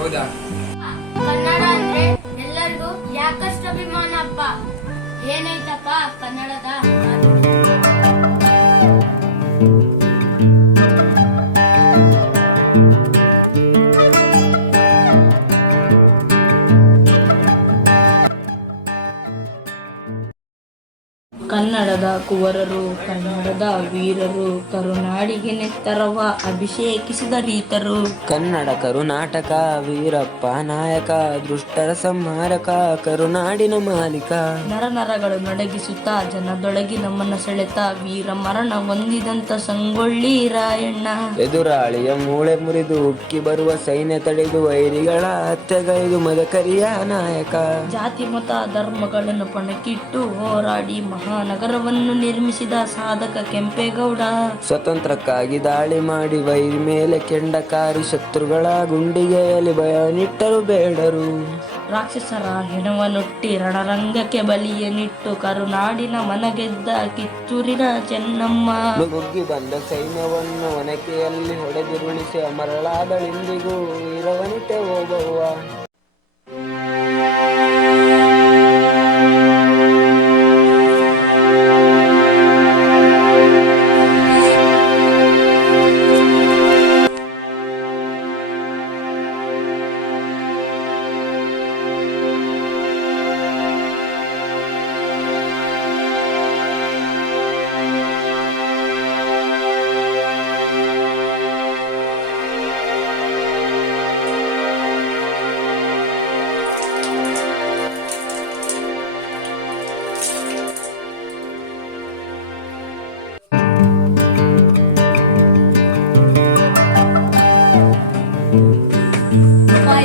ಹೌದಾ? ಕನ್ನಡ ಅಂದ್ರೆ ಎಲ್ಲರಿಗೂ ಯಾಕಷ್ಟು ಅಭಿಮಾನ ಅಪ್ಪ? ಏನೈತಪ್ಪ ಕನ್ನಡದ? ಕನ್ನಡದ ಕುವರರು, ಕನ್ನಡದ ವೀರರು, ಕರುನಾಡಿಗೆ ನೆತ್ತರವ ಅಭಿಷೇಕಿಸಿದ ರೀತರು. ಕನ್ನಡ ಕರುನಾಟಕ ವೀರಪ್ಪ ನಾಯಕ, ದುಷ್ಟರ ಸಂಹಾರಕ, ಕರುನಾಡಿನ ಮಾಲೀಕ. ನರನರಗಳು ನಡಗಿಸುತ್ತಾ ಜನದೊಳಗಿನ ಮನ ಸೆಳೆತ, ವೀರ ಮರಣ ಹೊಂದಿದಂತ ಸಂಗೊಳ್ಳಿ ರಾಯಣ್ಣ. ಎದುರಾಳಿಯ ಮೂಳೆ ಮುರಿದು ಉಕ್ಕಿ ಬರುವ ಸೈನ್ಯ ತಡೆದು ವೈರಿಗಳ ಹತ್ಯೆಗೈದು ಮದಕರಿಯ ನಾಯಕ. ಜಾತಿ ಮತ ಧರ್ಮಗಳನ್ನು ಪಣಕ್ಕಿಟ್ಟು ಹೋರಾಡಿ ಮಹಾನಗರವನ್ನು ನಿರ್ಮಿಸಿದ ಸಾಧಕ ಕೆಂಪೇಗೌಡ. ಸ್ವತಂತ್ರಕ್ಕಾಗಿ ದಾಳಿ ಮಾಡಿ ವೈರಿ ಮೇಲೆ ಕೆಂಡಕಾರಿ ಶತ್ರುಗಳ ಗುಂಡಿಗೆಯಲ್ಲಿ ಭಯನಿಟ್ಟರು ಬೇಡರು. ರಾಕ್ಷಸರ ಹೆಣವನ್ನೊಟ್ಟಿ ರಣರಂಗಕ್ಕೆ ಬಲಿಯನಿಟ್ಟು ಕರುನಾಡಿನ ಮನಗೆದ್ದ ಕಿತ್ತೂರಿನ ಚೆನ್ನಮ್ಮ. ನುಗ್ಗಿ ಬಂದ ಸೈನ್ಯವನ್ನು ಒನಕೆಯಲ್ಲಿ ಹೊಡೆದುರುಳಿಸಿ ಅಮರಳಾದಳಿಂದಿಗೂ ವೀರವನಿತೆ ಓಬವ್ವ.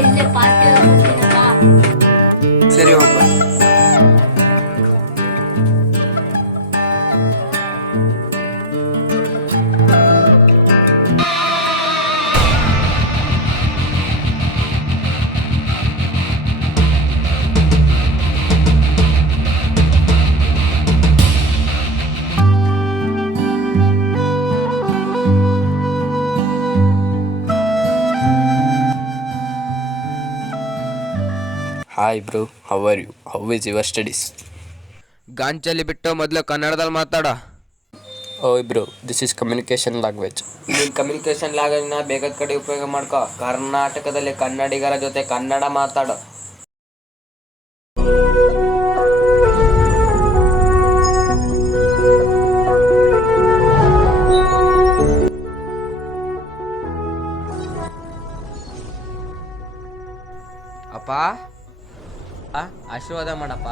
ಇಲ್ಲೇ ಪಾರ್ಟಿ ಸರಿ ಹೋಗ್ಬ. Hi bro, how are you? How is your studies? ಗಾಂಚಲಿ ಬಿಟ್ಟು ಮೊದಲು ಕನ್ನಡದಲ್ಲಿ ಮಾತಾಡ. ಓಯ್ bro, this is communication language. ನೀನು ಕಮ್ಯುನಿಕೇಶನ್ ಲ್ಯಾಂಗ್ವೇಜ್ನ ಬೇಕಾದ ಕಡೆ ಉಪಯೋಗ ಮಾಡ್ಕೋ. ಕರ್ನಾಟಕದಲ್ಲಿ ಕನ್ನಡಿಗರ ಜೊತೆ ಕನ್ನಡ ಮಾತಾಡು. ಅಪ್ಪ, ಆಶೀರ್ವಾದ ಮಾಡಪ್ಪ.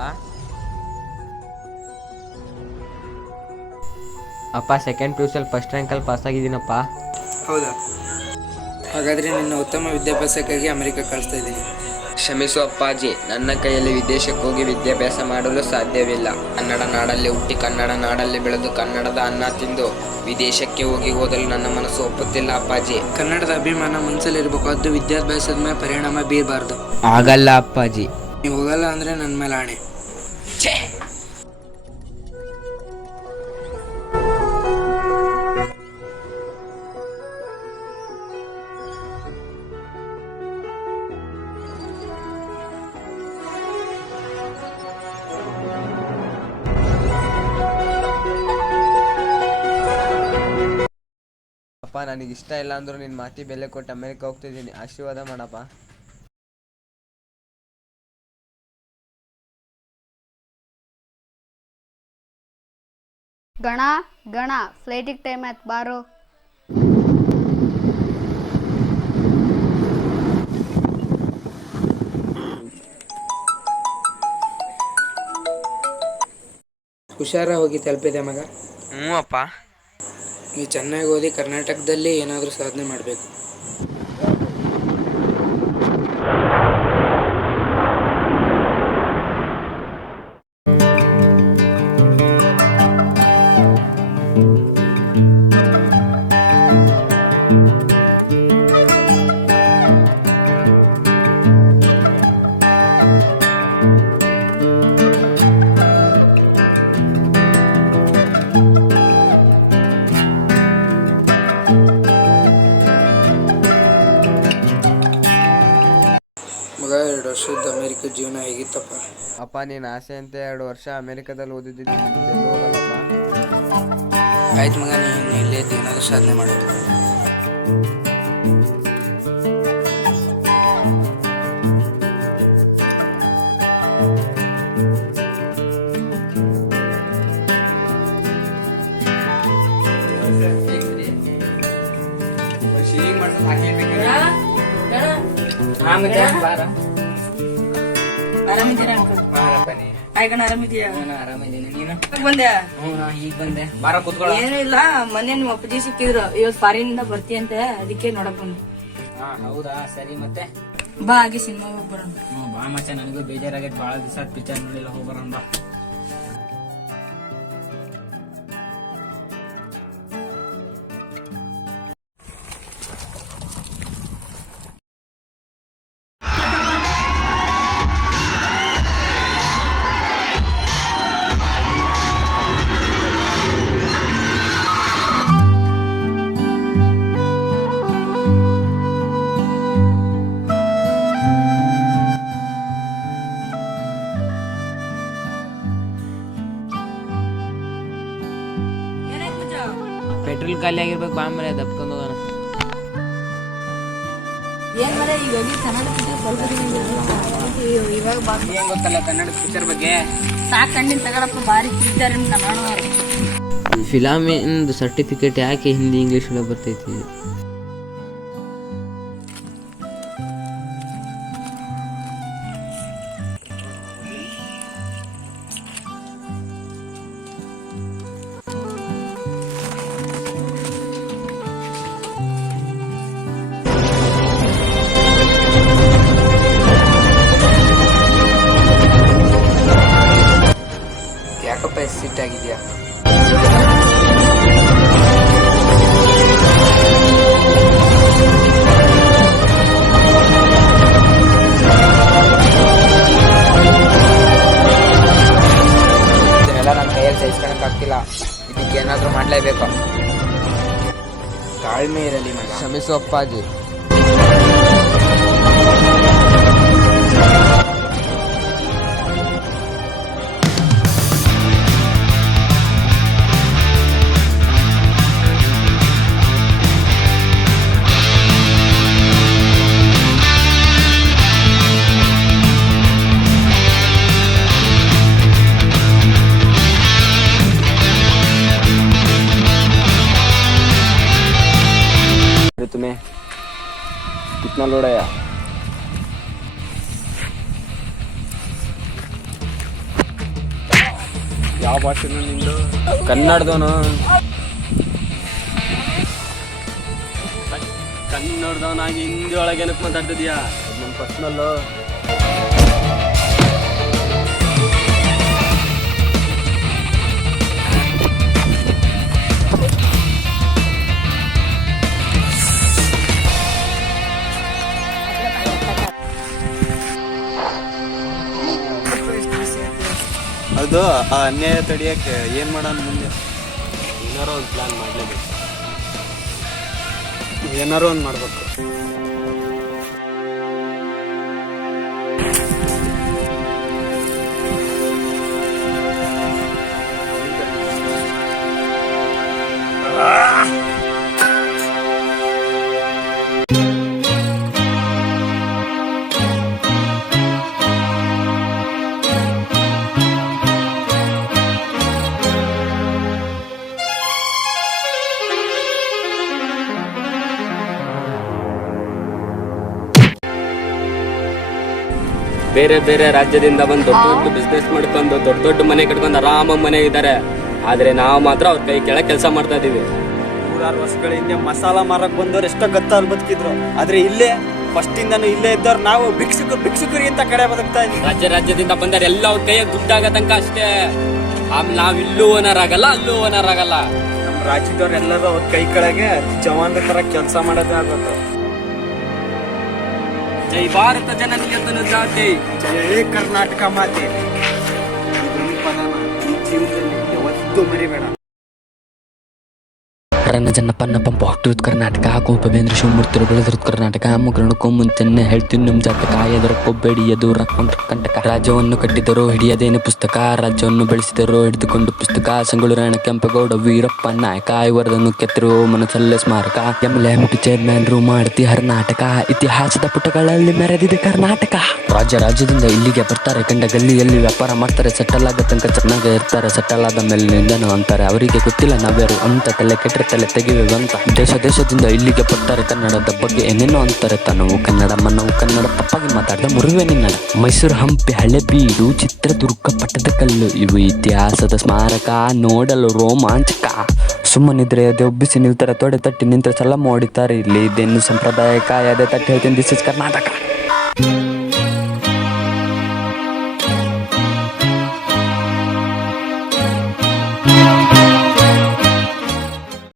ಅಪ್ಪ, ಸೆಕೆಂಡ್ PUC ಫಸ್ಟ್ ರ್ಯಾಂಕಲ್ಲಿ ಪಾಸ್ ಆಗಿದ್ದೀನಪ್ಪ. ಹೌದಾ? ಹಾಗಾದರೆ ನಿನ್ನ ಉತ್ತಮ ವಿದ್ಯಾಭ್ಯಾಸಕ್ಕಾಗಿ ಅಮೆರಿಕ ಕಳಿಸ್ತಾ ಇದ್ದೀನಿ. ಕ್ಷಮಿಸು ಅಪ್ಪಾಜಿ, ನನ್ನ ಕೈಯಲ್ಲಿ ವಿದೇಶಕ್ಕೆ ಹೋಗಿ ವಿದ್ಯಾಭ್ಯಾಸ ಮಾಡಲು ಸಾಧ್ಯವಿಲ್ಲ. ಕನ್ನಡ ನಾಡಲ್ಲಿ ಹುಟ್ಟಿ ಕನ್ನಡ ನಾಡಲ್ಲಿ ಬೆಳೆದು ಕನ್ನಡದ ಅನ್ನ ತಿಂದು ವಿದೇಶಕ್ಕೆ ಹೋಗಿ ಓದಲು ನನ್ನ ಮನಸ್ಸು ಒಪ್ಪುತ್ತಿಲ್ಲ ಅಪ್ಪಾಜಿ. ಕನ್ನಡದ ಅಭಿಮಾನ ಮನಸ್ಸಲ್ಲಿರ್ಬೇಕು, ಅದು ವಿದ್ಯಾಭ್ಯಾಸದ ಮೇಲೆ ಪರಿಣಾಮ ಬೀರಬಾರ್ದು. ಆಗಲ್ಲ ಅಪ್ಪಾಜಿ. ನೀವು ಹೋಗಲ್ಲ ಅಂದರೆ ನನ್ನ ಮೇಲೆ ಆಣೆ. ಅಪ್ಪ, ನನಗಿಷ್ಟ ಇಲ್ಲ ಅಂದರೂ ನಿನ್ನ ಮಾತಿ ಬೆಲೆ ಕೊಟ್ಟು ಅಮೆರಿಕ ಹೋಗ್ತಿದ್ದೀನಿ. ಆಶೀರ್ವಾದ ಮಾಡಪ್ಪ. ಗಣ ಫ್ಲೈಟಿಗೆ ಟೈಮ್ ಆಯ್ತು, ಬಾರೋ. ಹುಷಾರ ಹೋಗಿ ತಲುಪಿದೆ ಮಗ. ಹ್ಞೂ ಅಪ್ಪ. ನೀವು ಚೆನ್ನಾಗಿ ಓದಿ ಕರ್ನಾಟಕದಲ್ಲಿ ಏನಾದರೂ ಸಾಧನೆ ಮಾಡಬೇಕು. ಮಗ 2 ವರ್ಷದ ಅಮೇರಿಕ ಜೀವನ ಹೇಗಿತ್ತಪ್ಪ? ಅಪ್ಪ ನೀನು ಆಸೆ ಅಂತ 2 ವರ್ಷ ಅಮೆರಿಕದಲ್ಲಿ ಓದಿದ್ದೀನಿ, ಎಲ್ಲೂ ಹೋಗಲ್ಲಪ್ಪ. ಆಯ್ತು ಮಗ, ನೀನು ಇಲ್ಲೇ ಏನಾದರೂ ಸಾಧನೆ ಮಾಡೋದು. ಆರಾಮಿದ್ದೀರಾ ಅಂಕಲ್? ಆಯ್ಕಣ ಆರಾಮಿದ್ದೀಯಾ? ಆರಾಮಿದ್ದೀನಿ. ನೀನು? ಬಂದೆ. ಈಗ ಬಂದೆ. ಬಾರ ಕೂತ್ಕೊಳ್ಳ. ಏನಿಲ್ಲ, ಮೊನ್ನೆ ನಿಮ್ಮ ಅಪ್ಪಾಜಿ ಸಿಕ್ಕಿದ್ರು, ಇವತ್ತು ಫಾರಿನ್ ಇಂದ ಬರ್ತೀಯಂತೆ, ಅದಕ್ಕೆ ನೋಡಕ್ ಬಂದೆ. ಹೌದಾ, ಸರಿ. ಮತ್ತೆ ಬಾ ಆಗಿ ಸಿನಿಮಾ ಹೋಗಿ ಬರೋಣ. ಬಾ ಮಚ್ಚ, ನನಗೂ ಬೇಜಾರಾಗೈತೆ, ಭಾಳ ದಿವಸ ಪಿಕ್ಚರ್ ನೋಡಿಲ್ಲ, ಹೋಗ್ಬರೋಣ ಬಾ. ಪೆಟ್ರೋಲ್ ಖಾಲಿ ಆಗಿರ್ಬೇಕು, ಬಾ ಮರೆ ದಪ್ಕೊಂಡು ಹೋಗೋಣ. ಏನ್ ಮರ ಈಗ ಹೋಗಿ ಕನ್ನಡ picture ಸ್ವಲ್ಪ ಇವಾಗ ಏನ್ ಗೊತ್ತಲ್ಲ ಕನ್ನಡ ಪಿಕ್ಚರ್ ಬಗ್ಗೆ? ಸಾಕ್ ಕಣ್ಣಿನ ತಗೊಳಪ್ಪ, ಭಾರಿ ಪಿಕ್ಚರ್ ಕನ್ನಡ. ಫಿಲಾಮಿಂದು ಸರ್ಟಿಫಿಕೇಟ್ ಯಾಕೆ ಹಿಂದಿ ಇಂಗ್ಲೀಷ್ ಒಳಗೆ ಬರ್ತೈತಿ? ಯಾಕಪ್ಪ ಸಿಟ್ಟಾಗಿದ್ಯಾ? ಇದನ್ನೆಲ್ಲ ನನ್ನ ಕೈಯಲ್ಲಿ ಸಹಿಸ್ಕೊಳಕ್ಕಾಗ್ತಿಲ್ಲ, ಇದಕ್ಕೆ ಏನಾದರೂ ಮಾಡಲೇಬೇಕು. ತಾಳ್ಮೆ ಇರಲಿ ಮಗ. ಕ್ಷಮಿಸು ಅಪ್ಪಾಜಿ. तुम्हें कितना लोड़ाया? ಯಾವ ಭಾಷೆನ ನಿಂದು? ಕನ್ನಡದವನು. ಕನ್ನಡದವನಾಗಿ ಹಿಂದಿ ಒಳಗೆ ಏನಕ್ಕೆ ಮಾತಾಡ್ತಿದ್ಯಾ? ನಮ್ಮ ಪರ್ಸ್ನಲ್ಲು. ಅದು ಆ ಅನ್ಯಾಯ ತಡೆಯೋಕ್ಕೆ ಏನು ಮಾಡೋಣ ಮುಂದೆ? ಏನಾರೋ ಒಂದು ಪ್ಲ್ಯಾನ್ ಮಾಡಲೇಬೇಕು, ಏನಾರೋ ಒಂದು ಮಾಡಬೇಕು. ಬೇರೆ ಬೇರೆ ರಾಜ್ಯದಿಂದ ಬಂದು ದೊಡ್ಡ ದೊಡ್ಡ ಬಿಸ್ನೆಸ್ ಮಾಡ್ಕೊಂಡು ದೊಡ್ಡ ದೊಡ್ಡ ಮನೆ ಕಟ್ಕೊಂಡು ಆರಾಮಾಗಿ ಮನೆ ಇದ್ದಾರೆ. ಆದ್ರೆ ನಾವು ಮಾತ್ರ ಅವ್ರ ಕೈ ಕೆಳಗೆ ಕೆಲಸ ಮಾಡ್ತಾ ಇದೀವಿ. 100 ವರ್ಷಗಳ ಹಿಂದೆ ಮಸಾಲ ಮಾರಕ್ ಬಂದವ್ರು ಎಷ್ಟೋ ಗತ್ತಲ್ಲಿ ಬದುಕಿದ್ರು, ಆದ್ರೆ ಇಲ್ಲೇ ಫಸ್ಟ್ ಇಂದನು ಇಲ್ಲೇ ಇದ್ದವ್ರು ನಾವು ಭಿಕ್ಷುಕರಿ ಅಂತ ಕಡೆ ಬದುಕ್ತಾ ಇದ್ವಿ. ರಾಜ್ಯದಿಂದ ಬಂದರೆ ಎಲ್ಲ ಅವ್ರ ಕೈಯಾಗ ದುಡ್ಡಾಗ ತನಕ ಅಷ್ಟೇ. ಆಮೇಲೆ ನಾವ್ ಇಲ್ಲೂ ಓನರ್ ಆಗಲ್ಲ, ಅಲ್ಲೂ ಓನರ್ ಆಗಲ್ಲ. ನಮ್ಮ ರಾಜ್ಯದವ್ರು ಎಲ್ಲರೂ ಅವ್ರ ಕೈ ಕೆಳಗೆ ಜವಾನ್ರ ತರ ಕೆಲಸ ಮಾಡೋದೇ ಆಗುತ್ತೆ. ಜೈ ಭಾರತ ಜನನಿಯತನ ಜಾತಿ, ಜೈ ಕರ್ನಾಟಕ ಮಾತೆ. ಈ ಪದನ ಈ ಜೀವನದಲ್ಲಿ ಯಾವತ್ತೂ ಮರಿಬೇಡ. ರನ್ನ ಜನ್ನಪ್ಪನ್ನ ಪಂಪ ಹೊಟ್ಟಿರೋದು ಕರ್ನಾಟಕ ಕೋಪಬೇಂದ್ರ ಶಿವಮೂರ್ತಿರು ಬೆಳೆದಿರೋದು ಕರ್ನಾಟಕ ಮುಗ್ರಣಕ್ಕೂ ಮುಂಚೆನೆ ಹೇಳ್ತೀನಿ ನಮ್ಮ ಜಾತಕ ಎದರಕ್ಕೊಬ್ಬೇಡಿ ಎದುರ ಕಂಟಕ ರಾಜ್ಯವನ್ನು ಕಟ್ಟಿದರು ಹಿಡಿಯದೇನೆ ಪುಸ್ತಕ ರಾಜ್ಯವನ್ನು ಬೆಳೆಸಿದರು ಹಿಡಿದುಕೊಂಡು ಪುಸ್ತಕ ಸಂಗೊಳ್ಳಿ ರಾಯಣ್ಣ ಕೆಂಪೇಗೌಡ ವೀರಪ್ಪ ನಾಯಕ ಇವರದನ್ನು ಕೆತ್ತಿರು ಮನಸ್ಸಲ್ಲೇ ಸ್ಮಾರಕ ಎಂಎಲ್ಎಂಪಿ ಚೇರ್ಮನ್ ರು ಮಾಡ್ತಿ ಕರ್ನಾಟಕ ಇತಿಹಾಸದ ಪುಟಗಳಲ್ಲಿ ಮೆರೆದಿದೆ ಕರ್ನಾಟಕ ರಾಜ್ಯದಿಂದ ಇಲ್ಲಿಗೆ ಬರ್ತಾರೆ ಕಂಡ ಗಲ್ಲಿಯಲ್ಲಿ ವ್ಯಾಪಾರ ಮಾಡ್ತಾರೆ ಸೆಟಲ್ ಆಗ ತನಕ ಚೆನ್ನಾಗಿ ಇರ್ತಾರೆ ಸೆಟಲ್ ಆದ ಮೇಲೆ ನಿಂದನು ಅಂತಾರೆ ಅವರಿಗೆ ಗೊತ್ತಿಲ್ಲ ನಾವ್ಯಾರು ಅಂತ ತಲೆ ಕೆಟ್ಟರೆ ತಲೆ ತೆಗಿವೇವು ಅಂತ ದೇಶದಿಂದ ಇಲ್ಲಿಗೆ ಬರ್ತಾರೆ ಕನ್ನಡದ ಬಗ್ಗೆ ಏನೇನೋ ಅಂತಾರೆ ತಾನು ಕನ್ನಡ ಮನವು ಕನ್ನಡ ತಪ್ಪಾಗಿ ಮಾತಾಡಿದ ಮುರುವೆ ನಿನ್ನಡ ಮೈಸೂರು ಹಂಪಿ ಹಳೆಬೀಡು ಚಿತ್ರದುರ್ಗ ಪಟ್ಟದಕಲ್ಲು ಇವು ಇತಿಹಾಸದ ಸ್ಮಾರಕ ನೋಡಲು ರೋಮಾಂಚಕ ಸುಮ್ಮನಿದ್ರೆ ಅದೇ ಒಬ್ಬಿಸಿ ನಿಲ್ತಾರೆ ತೊಡೆ ತಟ್ಟಿ ನಿಂತರೆ ಸಲ ಮಾಡಿತಾರೆ ಇಲ್ಲಿ ಇದೇನು ಸಂಪ್ರದಾಯಕ ಅದೇ ತಟ್ಟಿ ಹೇಳ್ತೀನಿ ದಿಸ್ ಇಸ್ ಕರ್ನಾಟಕ